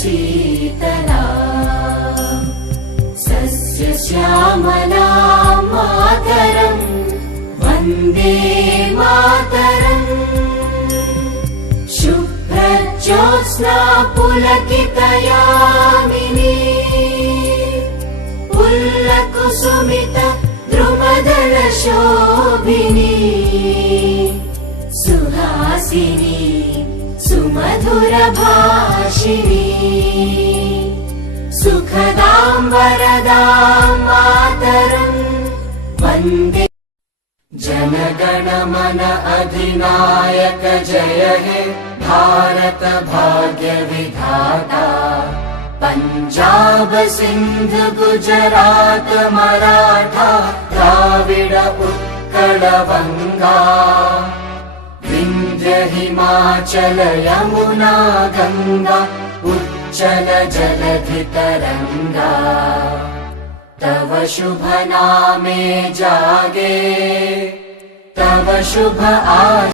शीतला सस्यश्यामला मातरम् वन्दे मातरम् शुभ्रज्योत्स्ना पुलकितयामिनी पुल्लकुसुमित द्रुमदलशोभिनी सुहासिनी सुमधुरभाषिणी सुखदां वरदां मातरम् वन्दे जनगण मन अधिनायक जय हे भारत भाग्य विधाता पंजाब सिंध गुजरात मराठा द्राविड उत्कल बंगा विंध्य हिमाचल यमुना गंगा उच्चल जलधि तरंगा तव शुभ नामे जागे तव शुभ